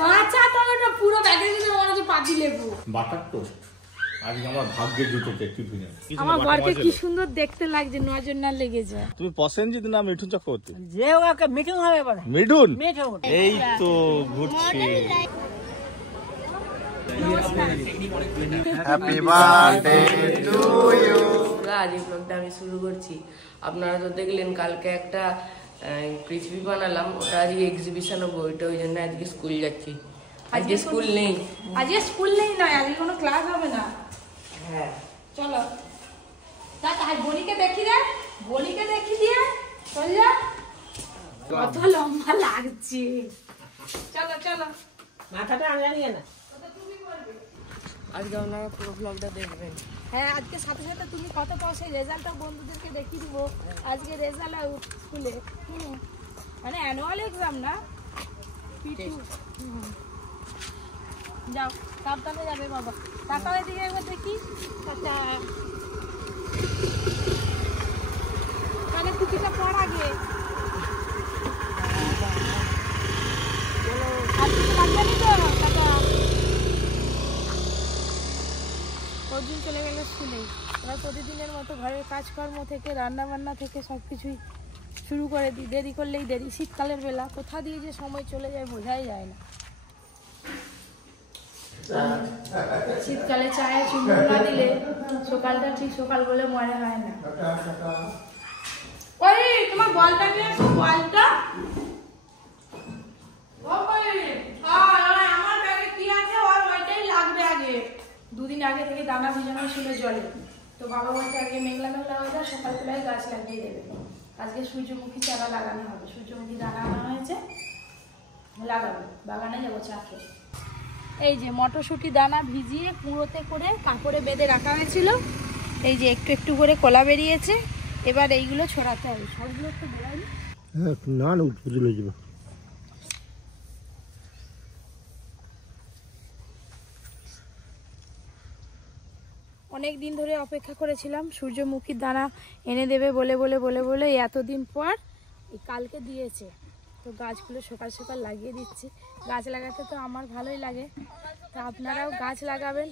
কাঁচা টমেটো পুরো ব্যাগের ভিতরে মনে হচ্ছে পাতি লেবু। বাটার টোস্ট আজকে আমার ভাগ্যে জুটেছে টিফিনে। আমার বরকে কি সুন্দর দেখতে লাগছে, নজর না লেগে যায়। তুমি প্রসেনজিৎ না মিঠুন চক্রবর্তী? যে ওকে মিঠুন হবে বলে। মিঠুন? মিঠুন। এই তো ঘুরছি। Happy birthday to you. আজ এই ব্লগটা আমি শুরু করছি। আপনারা তো দেখলেন কালকে একটা পৃথিবী বানালাম, ওটা আজকে এক্সিবিশন হবে, ওইটা ওই জন্য আজকে স্কুল যাচ্ছি। আজকে স্কুল নেই। আজকে স্কুল নেই নয়, আজকে কোনো ক্লাস হবে না। হ্যাঁ চলো তা আজ বনিকে দেখি রে, বনিকে দেখি দিয়ে চল যা। কত লম্বা লাগছে। চলো চলো মাথাটা আনলা নিয়ে না। আজকে আপনারা পুরো ব্লগটা দেখবেন। হ্যাঁ আজকে সাথে সাথে তুমি কত পাও সেই রেজাল্টটা বন্ধুদেরকে দেখিয়ে দিব। আজকে রেজাল্ট আউট স্কুলে, মানে অ্যানুয়াল এক্সাম না, পিটু। যাও সাবধানে যাবে বাবা। টাকা এদিকে একবার দেখি। টাটা। তাহলে টুকিটা পড় আগে। আজকে লাগবে নি তো টাকা। প্রতিদিন চলে গেল স্কুলে। ওরা প্রতিদিনের মতো ঘরের কাজকর্ম থেকে রান্না বান্না থেকে সব কিছুই শুরু করে দিই। দেরি করলেই দেরি। শীতকালের বেলা কোথা দিয়ে যে সময় চলে যায় বোঝাই যায় না। শীতকালে চায়ে চুমুক না দিলে সকালটা ঠিক সকাল বলে মনে হয় না। ওই তোমার বলটা নিয়ে আসো, বলটা। আমার ব্যাগে কি আছে ওর ওইটাই লাগবে আগে। দুদিন আগে থেকে দানা ভিজানো ছিল জলে, তো বাবা বলছে আগে মেঘলা মেঘলা হয়ে যায়, সকালবেলায় গাছ লাগিয়ে দেবে। আজকে সূর্যমুখী চারা লাগানো হবে, সূর্যমুখী দানা আনা হয়েছে, লাগাবো। বাগানে যাবো চা খেয়ে। এই যে মটরশুঁটি দানা ভিজিয়ে কুঁড়োতে করে কাপড়ে বেঁধে রাখা হয়েছিল, এই যে একটু একটু করে কলা বেরিয়েছে। এবার এইগুলো ছড়াতে হবে। সবগুলো একটু বেরোয়নি না না উঠে যাবে। অনেক দিন ধরে অপেক্ষা করেছিলাম সূর্যমুখীর দানা এনে দেবে বলে বলে বলে বলে এতদিন পর কালকে দিয়েছে। তো গাছগুলো সকাল সকাল লাগিয়ে দিচ্ছি। গাছ লাগাতে তো আমার ভালোই লাগে, তো আপনারাও গাছ লাগাবেন।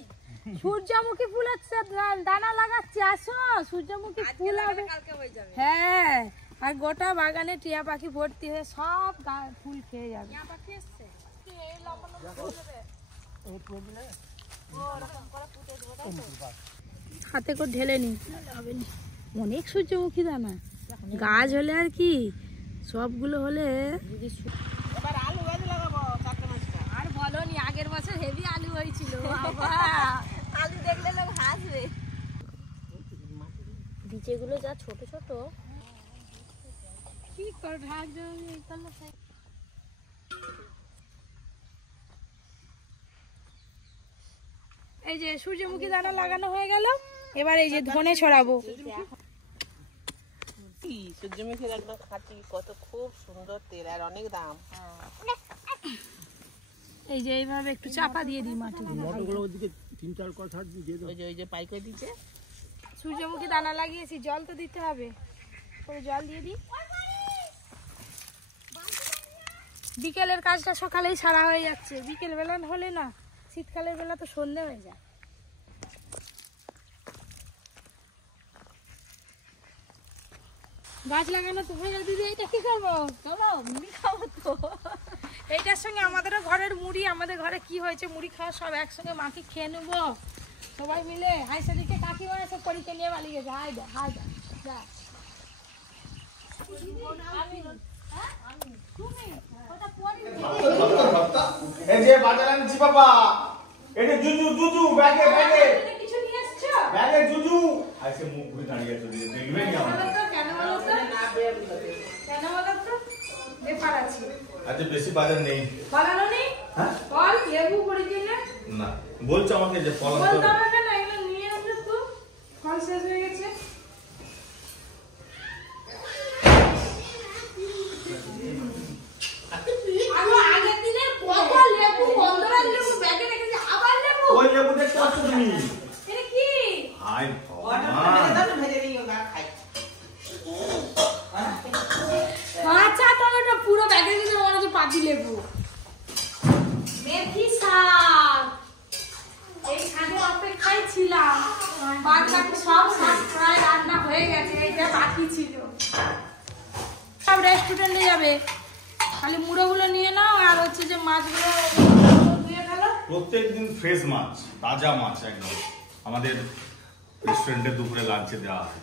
সূর্যমুখী ফুল হচ্ছে, দানা লাগাচ্ছি, আসো। সূর্যমুখী ফুল হবে, হ্যাঁ। আর গোটা বাগানে টিয়া পাখি ভর্তি হয়ে সব ফুল খেয়ে যাবে। হাতে করে ঢেলে নি, অনেক সূর্যমুখী দানা। গাছ হলে আর কি, সবগুলো হলে। আর বলো নি, আগের বছর হেভি আলু হয়েছিল। আলু দেখলে লোক হাসবে। বিচেগুলো যা ছোট ছোট, কি করে ঢাক দেবে। এই যে সূর্যমুখী দানা লাগানো হয়ে গেল। এবার এই যে ধনে ছড়াবো। সূর্যমুখীর একদম খাঁটি, কত খুব সুন্দর তেল, আর অনেক দাম। এই যে এইভাবে একটু চাপা দিয়ে দিই মাটি। মটরগুলো ওদিকে 3-4 কথা দিয়ে দাও। ওই যে পাইকে দিতে। সূর্যমুখী দানা লাগিয়েছি, জল তো দিতে হবে, করে জল দিয়ে দিই। বিকেলের কাজটা সকালেই সারা হয়ে যাচ্ছে। বিকেল বেলা হলে না, শীতকালের বেলা তো সন্ধে হয়ে যায়। গাছ লাগানো তো হয়ে গেল। দিদি এটা কি করবো? চলো মুড়ি খাবো তো। এইটার সঙ্গে আমাদেরও ঘরের মুড়ি, আমাদের ঘরে কি হয়েছে মুড়ি খাওয়া সব একসঙ্গে মাখি খেয়ে নেবো সবাই মিলে। হাই সেদিকে কাকিমা এসে পরীকে নিয়ে পালিয়ে গেছে। হাই দা হাই দা যা। এই যে বাজার আনছি বাবা, এটা জুজু জুজু ব্যাগে ব্যাগে কিছু নিয়ে এসছো? ব্যাগে জুজু। আজকে মুখ ঘুরে দাঁড়িয়ে আছে, দেখবে না আমাদের। কেন বলো তো? কেন বলো তো? ব্যাপার আছে। আজ বেশি বাজার নেই। ফলানো নেই? হ্যাঁ ফল লেবু করে দিলে না, বলছো আমাকে যে ফল আনতে বলতে হবে। হবে না, এগুলো নিয়ে আসো তো। ফল শেষ হয়ে গেছে। আগের দিনে কত লেবু, বন্ধুরার লেবু ব্যাগে রেখেছে, আবার লেবু। ওই লেবু দেখতে পাচ্ছ তুমি? এটা কি? হাই কাঁচা টমেটো পুরো ব্যাগের ভিতরে মনে হচ্ছে পাতি লেবু। বাদ বাকি সব শাক প্রায় রান্না হয়ে গেছে, এইটা বাকি ছিল। সব রেস্টুরেন্টে যাবে, খালি মুড়োগুলো নিয়ে নাও আর হচ্ছে যে মাছগুলো ধুয়ে ফেলো। প্রত্যেকদিন ফ্রেশ মাছ, তাজা মাছ একদম আমাদের রেস্টুরেন্টে দুপুরে লাঞ্চে দেওয়া হয়।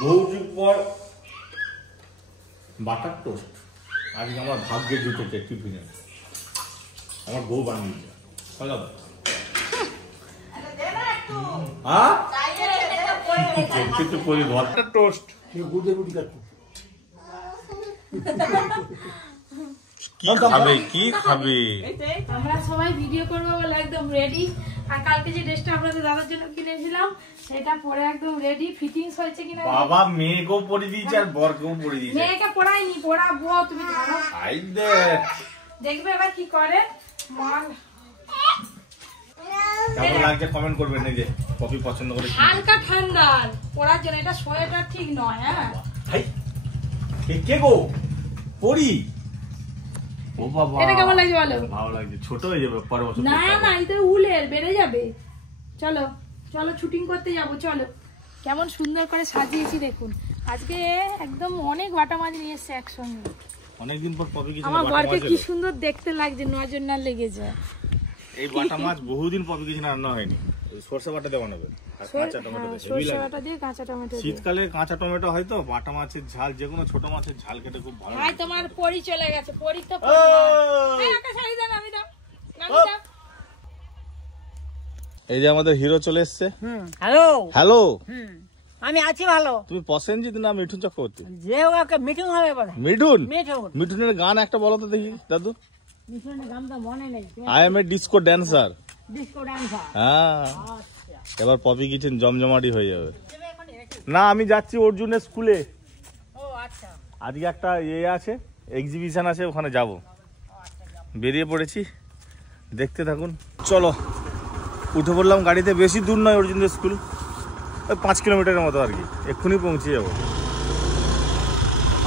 বহু যুগ পর বাটার টোস্ট আজকে আমার ভাগ্যে জুটেছে টিফিনে, আমার বউ বানিয়েছে। বাটার টোস্ট কি খাবে? আমরা সবাই ভিডিও করবো বলে একদম রেডি। আর কালকে যে ড্রেসটা আপনাদের দাদার জন্য কিনেছিলাম সেটা পরে একদম রেডি। ফিটিংস হয়েছে কিনা বাবা মেয়েকেও পরে দিয়েছে আর বরকেও পরে দিয়েছে। মেয়েকে পড়াইনি, পড়াবো, তুমি ধরো। আই দেখ দেখবে এবার কি করে মাল। কেমন লাগছে কমেন্ট করবেন। এই যে কফি পছন্দ করে হালকা ঠান্ডা পড়ার জন্য, এটা সোয়েটার ঠিক নয়। হ্যাঁ ভাই কে গো পরি? ও বাবা এটা কেমন লাগছে বলো? ভালো লাগছে, ছোট হয়ে যাবে পরের বছর। না না, এটা উলের বেড়ে যাবে। চলো চলো শুটিং করতে যাবো, চলো। কেমন সুন্দর করে সাজিয়েছি দেখুন। আজকে একদম অনেক বাটা মাছ নিয়ে এসছে একসঙ্গে। অনেকদিন পর পপি কিছু আমার বরকে কি সুন্দর দেখতে লাগছে, নজর না লেগেছে। এই বাটা মাছ বহুদিন পপি কিছু রান্না হয়নি। সরষে বাটা দেওয়া নেবে আর কাঁচা টমেটো দিয়ে, হেভি সরষে লাগে। বাটা দিয়ে কাঁচা টমেটো দিয়ে। শীতকালে কাঁচা টমেটো হয় তো বাটা মাছের ঝাল, যে কোনো ছোট মাছের ঝাল খেতে খুব ভালো ভাই লাগে। তোমার পরি চলে গেছে, পরি তো ও! শাড়ি দাও, নামি দাও, নামি দাও। এই যে আমাদের হিরো চলে এসেছে। হ্যালো হ্যালো, আমি আছি ভালো। তুমি প্রসেনজিৎ না মিঠুন চক্রবর্তী? যে ওকে মিটিং হবে বলে মিঠুন? মিঠুন মিঠুনের গান একটা বলো তো দেখি দাদু। মিঠুনের গানটা মনে নেই। I M A disco dancer. Disco dancer. হ্যাঁ, এবার পপি কিচেন জমজমাটি হয়ে যাবে। না আমি যাচ্ছি অর্জুনের স্কুলে, ও আচ্ছা। আজকে একটা আছে, এক্সিবিশন আছে, ওখানে যাব। বেরিয়ে পড়েছি, দেখতে থাকুন। চলো উঠে পড়লাম গাড়িতে। বেশি দূর নয় অর্জুনের স্কুল, ওই 5 কিলোমিটারের মতো আর কি, এক্ষুনি পৌঁছে যাবো।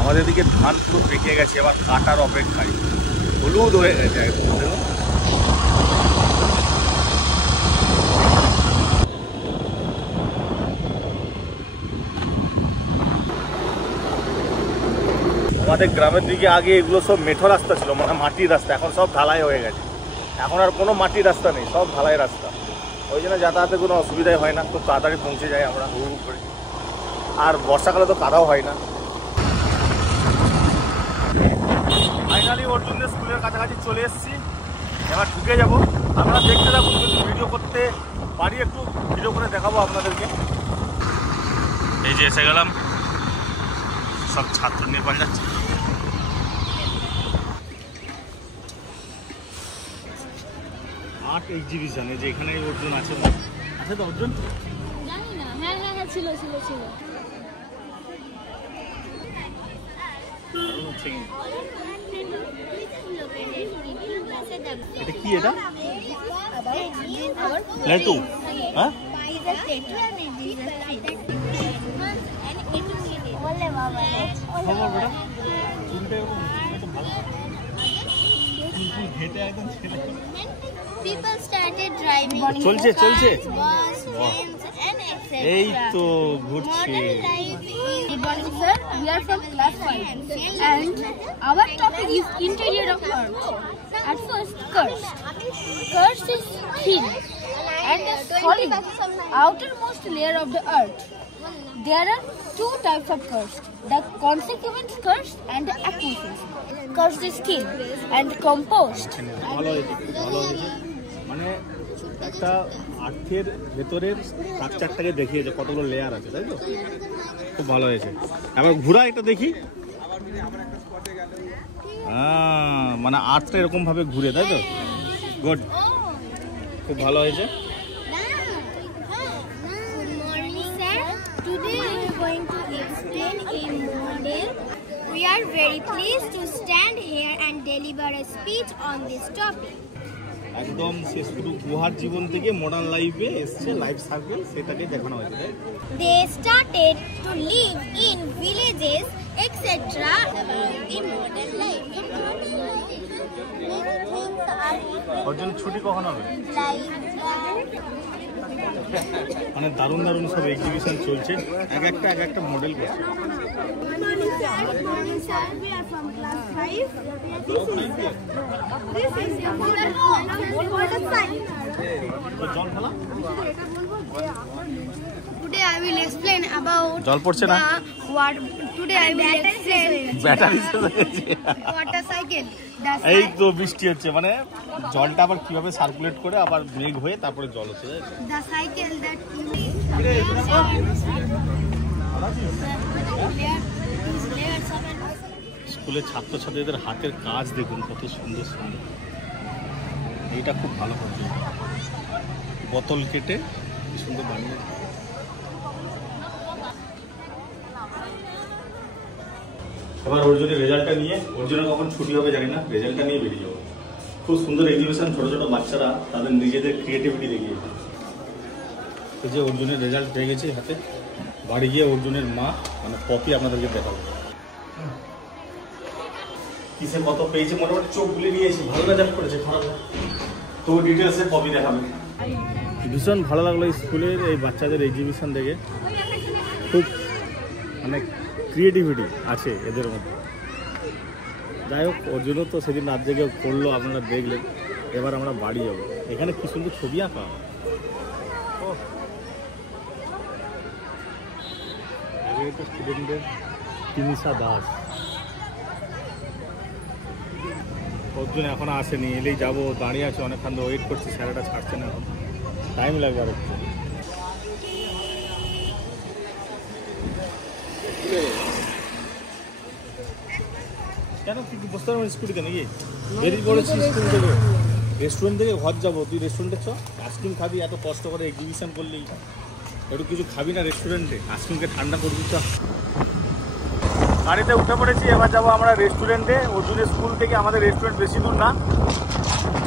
আমাদের দিকে ধান পুরো পেকে গেছে, এবার কাটার অপেক্ষায়। হলুদ হয়ে গেছে একদম, দেখুন। আমাদের গ্রামের দিকে আগে এগুলো সব মেঠো রাস্তা ছিল, মানে মাটির রাস্তা, এখন সব ঢালাই হয়ে গেছে। এখন আর কোনো মাটির রাস্তা নেই, সব ঢালাই রাস্তা। ওই জন্য যাতায়াতে কোনো অসুবিধাই হয় না, খুব তাড়াতাড়ি পৌঁছে যাই আমরা হুড় করে। আর বর্ষাকালে তো কাদাও হয় না। ফাইনালি অর্জুনদের স্কুলের কাছাকাছি চলে এসেছি, এবার ঢুকে যাব। আপনারা দেখতে থাকুন, যদি ভিডিও করতে পারি একটু ভিডিও করে দেখাবো আপনাদেরকে। এই যে এসে গেলাম, সব ছাত্র নিয়ে পাল্টাচ্ছে। আর্ট এক্সিবিশন, এই যে এখানে অর্জুন আছে, আছে তো অর্জুন? জানি না, হ্যাঁ হ্যাঁ হ্যাঁ ছিল ছিল ছিল। এটা কি? এটা লেটু? হ্যাঁ People started driving চলছে চলছে। bus, trains, and etc. এই তো ঘুরছে। Modern life is Good morning, sir. We are from class 5 and our topic is interior of Earth. At first, crust. Crust is thin and solid, outermost layer of the Earth. There are two types of crust: the consequent crust and the aqueous. Crust is thin and composed. ভালো হয়েছে, ভালো হয়েছে। মানে একটা আর্থের ভেতরের স্ট্রাকচারটাকে দেখিয়েছে, কতগুলো layer আছে, তাই তো? খুব ভালো হয়েছে। এবার ঘোরা একটা দেখি। মানে আর্থটা এরকম ভাবে ঘুরে, তাই তো? গুড, খুব ভালো হয়েছে। Good morning, sir. Today we are going to explain a model. We are very pleased to stand here and deliver a speech on this topic. একদম সে শুধু গুহার জীবন থেকে মডার্ন লাইফে এসছে, লাইফ সার্কেল সেটাকে দেখানো হয়েছে। They started to live in villages etc. about the modern life. Many things are ওর জন্য ছুটি কখন হবে? like মানে দারুণ দারুণ সব এক্সিবিশন চলছে, এক একটা মডেল করছে। Good morning, sir. Good morning, sir. We are from class 5. This is the water science. তো জল ফেলা Today I will explain about জল পড়ছে না? Today I will explain battery water cycle. এই তো বৃষ্টি হচ্ছে, মানে জলটা আবার কিভাবে সার্কুলেট করে আবার মেঘ হয়ে তারপরে জল হচ্ছে। The cycle that স্কুলের ছাত্রছাত্রীদের হাতের কাজ দেখুন কত সুন্দর সুন্দর। এইটা খুব ভালো করছে, বোতল কেটে কি সুন্দর বানিয়ে। এবার ওর জন্য রেজাল্টটা নিয়ে, ওর জন্য কখন ছুটি হবে জানি না, রেজাল্টটা নিয়ে বেরিয়ে যাবো। খুব সুন্দর এক্সিবিশন, ছোট ছোট বাচ্চারা তাদের নিজেদের ক্রিয়েটিভিটি দেখিয়েছে। এই যে অর্জুনের রেজাল্ট পেয়ে গেছে হাতে, বাড়ি গিয়ে অর্জুনের মা মানে পপি আপনাদেরকে দেখাবো কিসে কত পেয়েছে। মোটামুটি চোখ বুলে নিয়েছি, ভালো রেজাল্ট করেছে, খারাপ না। তো ডিটেলসে পপি দেখাবে। ভীষণ ভালো লাগলো এই স্কুলের এই বাচ্চাদের এক্সিবিশন দেখে, খুব মানে ক্রিয়েটিভিটি আছে এদের মধ্যে। যাই হোক, ওর জন্য তো সেদিন রাত জেগে করলো, আপনারা দেখলেন। এবার আমরা বাড়ি যাবো। এখানে কি সুন্দর ছবি আঁকা, স্টুডেন্টদের তিনিশা দাস। অর্জুন এখন আসেনি, এলেই যাবো, দাঁড়িয়ে আছে অনেকক্ষণ ধরে ওয়েট করছি, স্যারেটা ছাড়ছে না, এখন টাইম লাগবে আর একটু। কেন তুই বসতে পারবো স্কুটিতে নাকি? বেরিয়ে পড়েছি স্কুল থেকে, রেস্টুরেন্ট থেকে ঘর যাবো। তুই রেস্টুরেন্টে চ, আইসক্রিম খাবি, এত কষ্ট করে এক্সিবিশন করলি, একটু কিছু খাবি না রেস্টুরেন্টে? আইসক্রিমকে ঠান্ডা করবি। চ, গাড়িতে উঠে পড়েছি, এবার যাবো আমরা রেস্টুরেন্টে। অর্জুনের স্কুল থেকে আমাদের রেস্টুরেন্ট বেশি দূর না,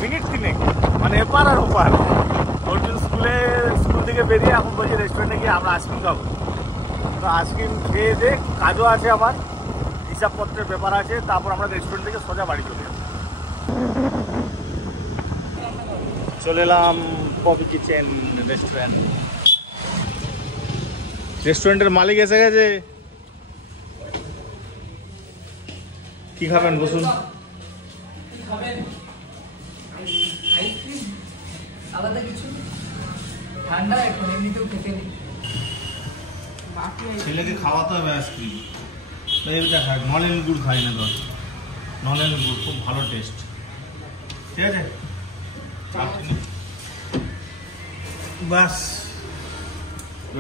মিনিট 3 মানে এপার আর ওপার। অর্জুন স্কুল থেকে বেরিয়ে এখন বলছি রেস্টুরেন্টে গিয়ে আমরা আইসক্রিম খাবো। তো আইসক্রিম খেয়ে দে, কাজও আছে, আবার হিসাবপত্রের ব্যাপার আছে। তারপর আমরা রেস্টুরেন্ট থেকে সোজা বাড়ি চলে যাবো। চলে এলাম পপি কিচেন রেস্টুরেন্ট। রেস্টুরেন্টের মালিক এসে গেছে। কি খাবেন? বসুন। আলাদা কিছু ঠান্ডা এখন এমনিতেও খেতে নেই। ছেলেকে খাওয়াতে হবে আইসক্রিম। এইটা খাই, নলেন গুড় খাই না, ধর নলেন গুড় খুব ভালো টেস্ট। ঠিক আছে, বাস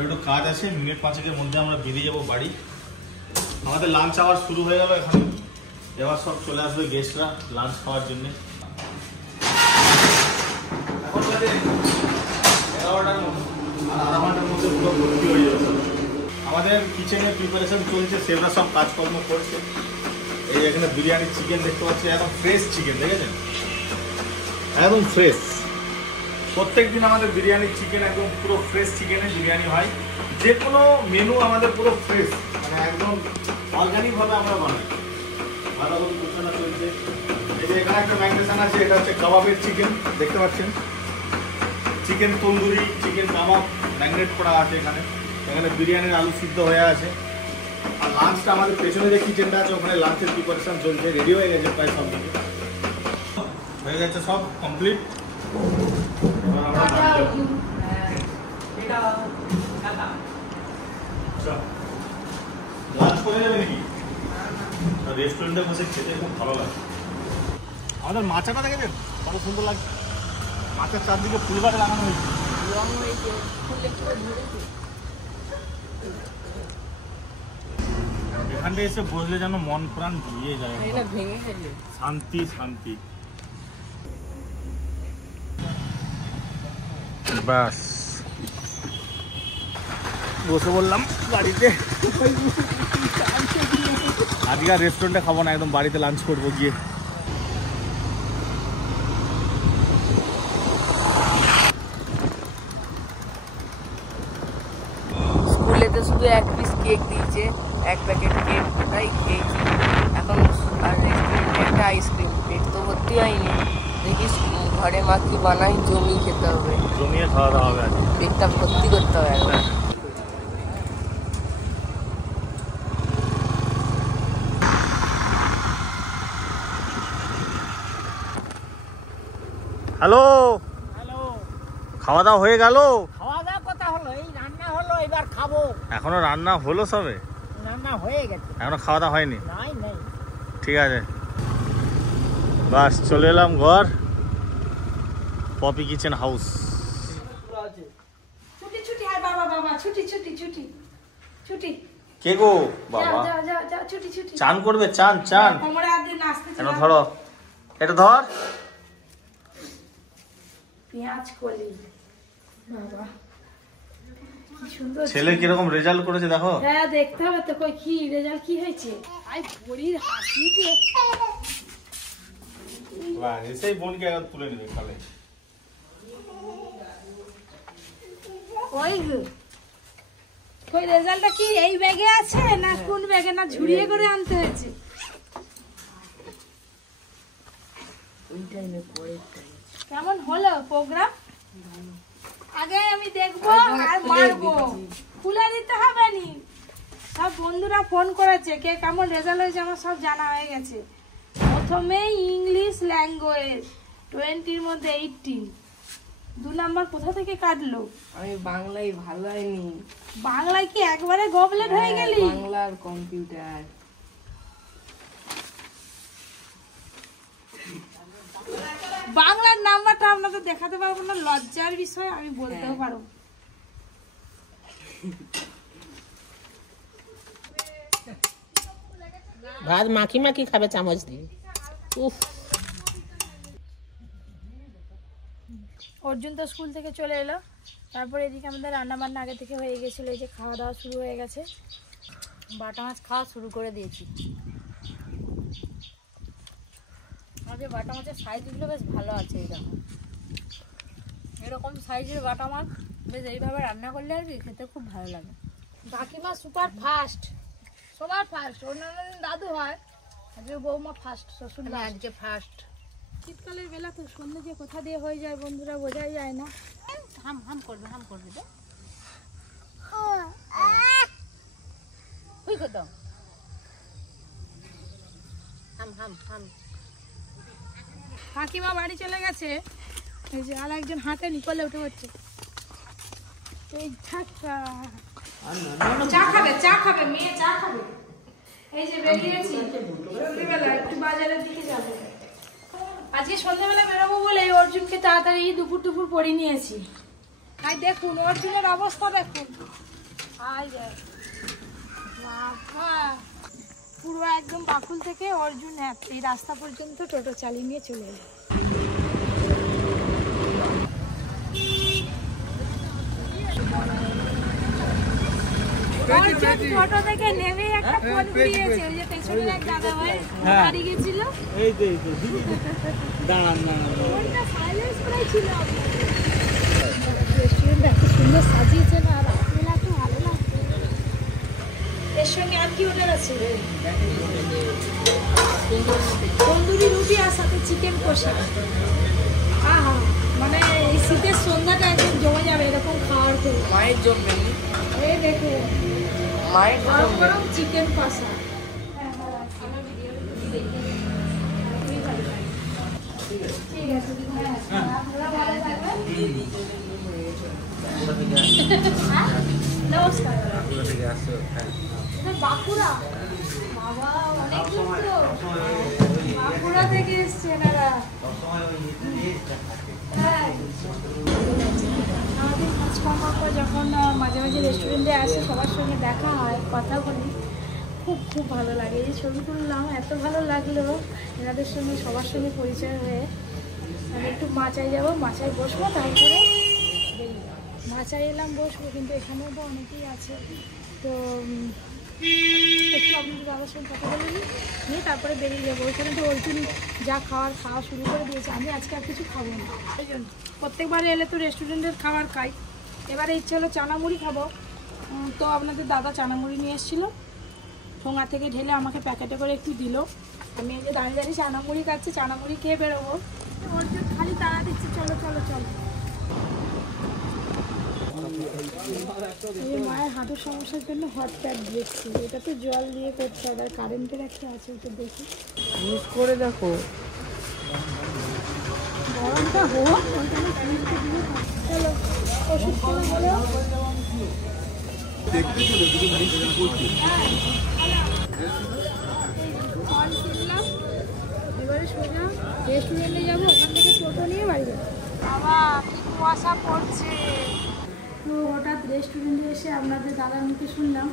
একটু কাজ আছে, মিনিট 5 মধ্যে আমরা বেরিয়ে যাবো বাড়ি। আমাদের লাঞ্চ আওয়ার শুরু হয়ে গেল এখন। এবার সব চলে আসবে গেস্টরা লাঞ্চ খাওয়ার জন্য। এখন বাজে 11টার মতো, আর আধা ঘন্টার মধ্যে পুরো ভর্তি হয়ে যাবে। আমাদের কিচেনের প্রিপারেশন চলছে, সেগুলো সব কাজকর্ম করছে। এই এখানে বিরিয়ানি চিকেন দেখতে পাচ্ছি, একদম ফ্রেশ চিকেন, দেখেছেন? একদম ফ্রেশ। প্রত্যেক দিন আমাদের বিরিয়ানি চিকেন একদম পুরো ফ্রেশ চিকেনের বিরিয়ানি হয়। যে কোনো মেনু আমাদের পুরো ফ্রেশ, মানে একদম অর্গানিকভাবে আমরা বানাই। বাঁধাকপি কুচানো চলছে। এই যে এখানে একটা ম্যাগনেশন আছে, এটা হচ্ছে কাবাবের চিকেন, দেখতে পাচ্ছেন। চিকেন তন্দুরি, চিকেন কাবাব ম্যাগনেট করা আছে এখানে। এখানে বিরিয়ানির আলু সিদ্ধ হয়ে আছে। আর লাঞ্চটা আমাদের পেছনে যে কিচেনটা আছে, ওখানে লাঞ্চের প্রিপারেশন চলছে, রেডি হয়ে গেছে প্রায় সব কিছু হয়ে গেছে, সব কমপ্লিট। লাঞ্চ করে যাবে নাকি? রেস্টুরেন্টে বসে খেতে খুব ভালো লাগে। আমাদের মাচাটা দেখেছেন কত সুন্দর লাগছে? মাচার চারদিকে ফুল গাছ লাগানো হয়েছে, এখানটা এসে বসলে যেন মন প্রাণ ভুলিয়ে যায়, শান্তি শান্তি। বাস বসে বললাম গাড়িতে। আজকে আর রেস্টুরেন্টে খাবো না, একদম বাড়িতে লাঞ্চ করবো গিয়ে। স্কুলে তো শুধু 1 পিস কেক দিয়েছে, 1 প্যাকেট কেক, তাই খেয়েছি। এখন আর রেস্টুরেন্টে একটা আইসক্রিম, পেট তো ভর্তি হয়নি, দেখি ঘরে মা কি বানাই, জমিয়ে খেতে হবে, জমিয়ে খাওয়া দাওয়া হবে আজকে। পেটটা ভর্তি করতে হবে একবার। হ্যালো, হ্যালো, খাওয়া দাওয়া হয়ে গেল? খাওয়া দাওয়া কথা হলো, এই রান্না হলো, এবার খাবো। এখনো রান্না হলো সবে? রান্না হয়ে গেছে। এখনো খাওয়া দাওয়া হয়নি? নাই নাই। ঠিক আছে, বাস চলে এলাম ঘর, পপি কিচেন হাউস। ছুটি ছুটি, হাই বাবা বাবা, ছুটি ছুটি ছুটি ছুটি। কে গো যাও বাবা? যাও যাও যাও, ছুটি ছুটি। চান করবে? চান চান? কোমরে হাত দিয়ে নাচতে এটা ছিল। ধরো, এটা ধর। পেঁয়াজ কলি, বাবা কি সুন্দর। ছেলে কিরকম রেজাল্ট করেছে দেখো। হ্যাঁ দেখতে হবে তো, কই কি রেজাল্ট কি হয়েছে। আই ভরির হাসিতে সেই বোনকে এখন তুলে নেবে কালে। ওই কই রেজাল্টটা কি এই ব্যাগে আছে না কোন ব্যাগে, না ঝুড়িয়ে করে আনতে হয়েছে? কেমন হলো প্রোগ্রাম? আগে আমি দেখবো আর মারবো, খুলে দিতে হবে নি। সব বন্ধুরা ফোন করেছে, কে কেমন রেজাল্ট হয়েছে আমার সব জানা হয়ে গেছে। প্রথমে ইংলিশ ল্যাঙ্গুয়েজ 20-র মধ্যে 18, 2 নাম্বার কোথা থেকে কাটলো? আমি বাংলায় ভালো হয়নি। বাংলায় কি একবারে গবলেট হয়ে গেলি? বাংলার কম্পিউটার। বাংলার নাম্বারটা আপনাদের দেখাতে পারবো না, লজ্জার বিষয়, আমি বলতেও পারবো। ভাত মাখি মাখি খাবে চামচ দিয়ে। উফ, অর্জুন তো স্কুল থেকে চলে এলো, তারপরে এদিকে আমাদের রান্না বান্না আগে থেকে হয়ে গেছিলো, এই যে খাওয়া দাওয়া শুরু হয়ে গেছে। বাটা মাছ খাওয়া শুরু করে দিয়েছি। আমাদের বাটা মাছের সাইজগুলো বেশ ভালো আছে, এরকম সাইজের বাটা মাছ বেশ এইভাবে রান্না করলে আর কি খেতে খুব ভালো লাগে। কাকিমা সুপার ফাস্ট, সবার ফার্স্ট, অন্যান্য দিন দাদু হয়, আজকে বৌমা ফার্স্ট, শ্বশুর আজকে ফার্স্ট। শীতকালের বেলা তো সন্ধ্যে যে কোথা দিয়ে হয়ে যায় বন্ধুরা বোঝাই যায় না। হাম হাম করবে, হাম করবে তো ওই কত হাম হাম হাম। কাকিমা বাড়ি চলে গেছে, এই যে আর একজন হাতে নিকলে উঠে পড়ছে। এই চা খাবে, চা খাবে, মেয়ে চা খাবে। এই যে বেরিয়েছি সন্ধ্যেবেলা একটু বাজারের দিকে যাবো। আজকে সন্ধ্যেবেলা বেরোবো বলে অর্জুনকে তাড়াতাড়ি দুপুর টুপুর পরে নিয়েছি। তাই দেখুন অর্জুনের অবস্থা দেখুন, পুরো একদম বাকুল থেকে অর্জুন এই রাস্তা পর্যন্ত টোটো চালিয়ে নিয়ে চলে এলো। অর্জুন টোটো থেকে নেমে একটা ফোন ঘুরিয়েছে, ওই যে পেছনের এক দাদা ভাই বাড়ি গেছিল, ফোনটা সাইলেন্স করাই ছিল। রেস্টুরেন্টটা এত সুন্দর সাজিয়েছে না, রাত্রিবেলা এত ভালো লাগছে। এর সঙ্গে আর কি অর্ডার আছে? তন্দুরি রুটি আর সাথে চিকেন কষা। আহা, মানে এই শীতের সন্ধ্যাটা একদম জমে যাবে এরকম খাওয়ার খেয়ে। মায়ের জন্য এই দেখুন মায়ের গরম চিকেন কষা। ঠিক আছে, হ্যাঁ আপনারা ভালো থাকবেন। নমস্কার। বাঁকুড়া, বাবা অনেক দূর তো, বাঁকুড়া থেকে এসছে এনারা। হ্যাঁ, আমাদের কাজকর্ম পর যখন মাঝে মাঝে রেস্টুরেন্টে আসে সবার সঙ্গে দেখা হয়, কথা বলি, খুব খুব ভালো লাগে। এই ছবি তুললাম, এত ভালো লাগলো এনাদের সঙ্গে সবার সঙ্গে পরিচয় হয়ে। আমি একটু মাচায় যাবো, মাচায় বসবো, তারপরে মাচায় এলাম বসবো, কিন্তু এখানেও তো অনেকেই আছে, তো একটু আপনাদের দাদার সঙ্গে কথা বলে নিয়ে তারপরে বেরিয়ে যাবো। ওইখানে তো অর্জুন যা খাওয়া শুরু করে দিয়েছে, আমি আজকে আর কিছু খাবো না। ওই জন্য প্রত্যেকবারে এলে তো রেস্টুরেন্টের খাবার খাই, এবারে ইচ্ছে হলো চানা মুড়ি খাবো, তো আপনাদের দাদা চানামুড়ি নিয়ে এসেছিলো, ঠোঙা থেকে ঢেলে আমাকে প্যাকেটে করে একটু দিল। আমি এই যে দাঁড়িয়ে দাঁড়িয়ে চানামুড়ি খাচ্ছি, চানামুড়ি খেয়ে বেরোবো। অর্জুন খালি তাড়া দিচ্ছে, চলো চলো চলো। এই মায়ের হাঁটুর সমস্যার জন্য হট প্যাক দিয়েছি, এটা তো জল দিয়ে করতে হবে, আর কারেন্টের একটা আছে, ওটা দেখি ইউজ করে দেখো। গরমটা হোক, ওইখানে ফ্রিজটা দিয়ে চলো ওষুধ খেলে বলো। এবারে সোজা রেস্টুরেন্টে যাবো, ওখান থেকে টোটো নিয়ে বাড়ি যাবো। বাবা কি কুয়াশা পড়ছে। তো হঠাৎ রেস্টুরেন্টে এসে আপনাদের দাদার মুখে শুনলাম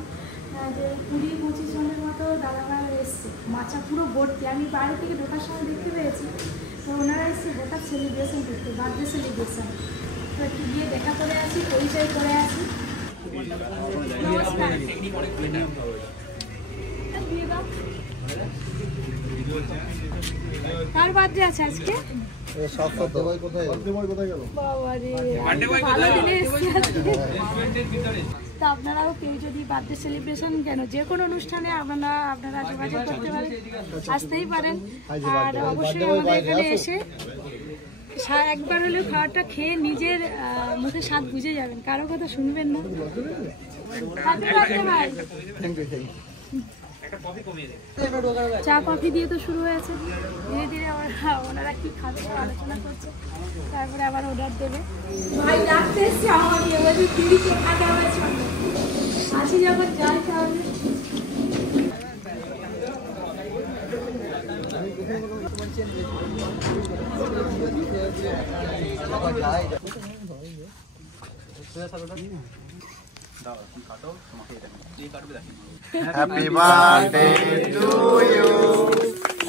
যে 20-25 জনের মতো দাদাভাই এসছে, মাচা পুরো ভর্তি। আমি বাইরে থেকে ঢোকার সময় দেখতে পেয়েছি। তো ওনারা এসে হঠাৎ সেলিব্রেশন করতে, বার্থডে সেলিব্রেশন। তো একটু গিয়ে দেখা করে আসি, পরিচয় করে আসি। নমস্কার। দিয়ে দাও। কার বার্থডে আছে আজকে? তো আপনারাও কেউ যদি বার্থডে সেলিব্রেশন কেন যে কোনো অনুষ্ঠানে আপনারা যোগাযোগ করতে পারেন, আসতেই পারেন। আর অবশ্যই আমাদের এখানে এসে একবার হলেও খাবারটা খেয়ে নিজের মুখে স্বাদ বুঝে যাবেন, কারো কথা শুনবেন না। হ্যাপি বার্থডে ভাই। চা কফি দিয়ে তো শুরু হয়েছে, ধীরে ধীরে ওনারা কি খাবে আলোচনা করছে, তারপরে আবার অর্ডার দেবে। ভাই ডাকতে এসছি আমাকে, বলছি দিদি কোথায় আমার সঙ্গে আসি, যখন যাই তাহলে Happy birthday to you.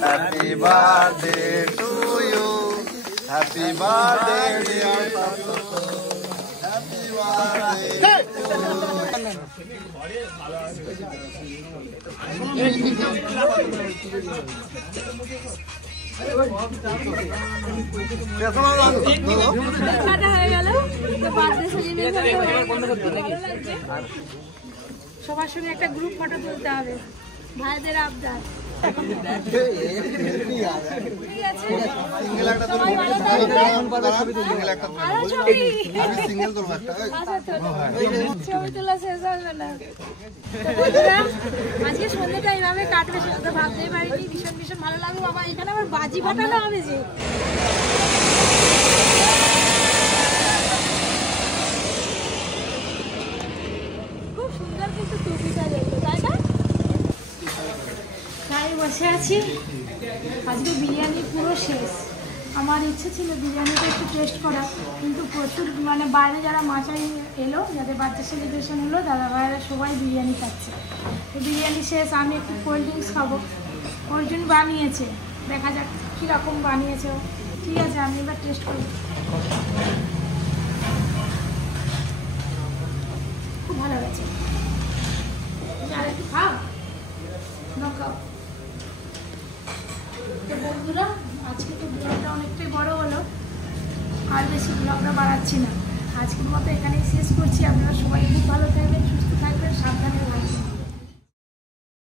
Happy birthday to you. Happy birthday dear Santosh. Happy birthday সবার সঙ্গে একটা গ্রুপ ফটো তুলতে হবে, ভাইদের আবদার। ছবি তোলা শেষ হবে না। আজকে সন্ধ্যেটা এইভাবে কাটবে, সেটা তো ভাবতেই পারিনি। ভীষণ ভীষণ ভালো লাগবে। বাবা এখানে আবার বাজি ফাটানো হবে যে। খুব সুন্দর কিন্তু টুপিটা দেখতে, তাই না? তাই বসে আছি। আজকে বিরিয়ানি পুরো শেষ। আমার ইচ্ছে ছিল বিরিয়ানিটা একটু টেস্ট করা, কিন্তু প্রচুর মানে বাইরে যারা মাচাই এলো, যাদের বার্থডে সেলিব্রেশন হলো, দাদা ভাইয়েরা সবাই বিরিয়ানি খাচ্ছে। তো বিরিয়ানি শেষ, আমি একটু কোল্ড ড্রিঙ্কস খাবো। অর্জুন বানিয়েছে, দেখা যাক কীরকম বানিয়েছে। ঠিক আছে, আমি এবার টেস্ট করব। খুব ভালো হয়েছে। আর একটু খাও, খাও। তো বন্ধুরা, আজকে তো ব্লগটা অনেকটাই বড় হলো, আর বেশি ব্লগটা বাড়াচ্ছি না। আজকের মতো এখানেই শেষ করছি। আপনারা সবাই খুব ভালো থাকবেন, সুস্থ থাকবেন, সাবধানে থাকবেন।